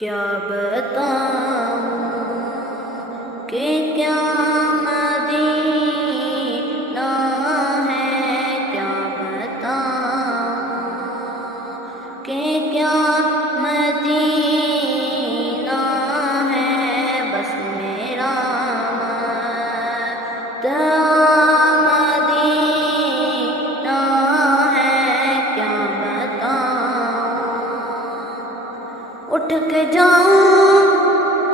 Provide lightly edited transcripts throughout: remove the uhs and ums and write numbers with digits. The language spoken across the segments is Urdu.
کیا بتاؤں کہ کیا مدینہ ہے، کیا بتاؤں کہ کیا مدینہ ہے، بس میرا مدینہ ہے، کیا بتاؤں اٹھ کے جاؤں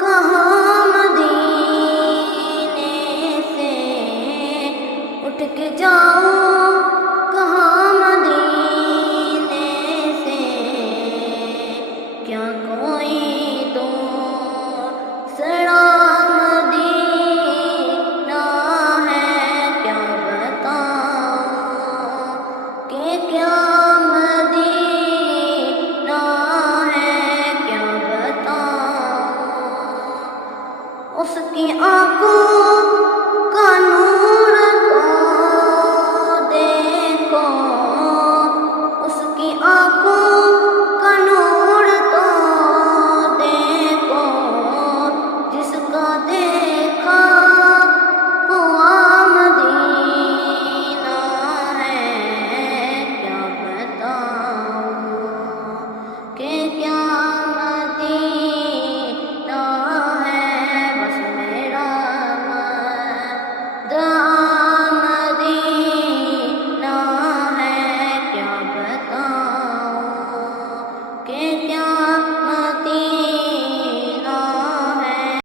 کہاں مدینے سے، اٹھ کے جاؤں کہاں مدینے سے، کیا کوئی دوسرا مدینہ ہے، کیا بتاؤں کہ کیا مدینہ ہے، کیا بتاؤں اس کی آنکھوں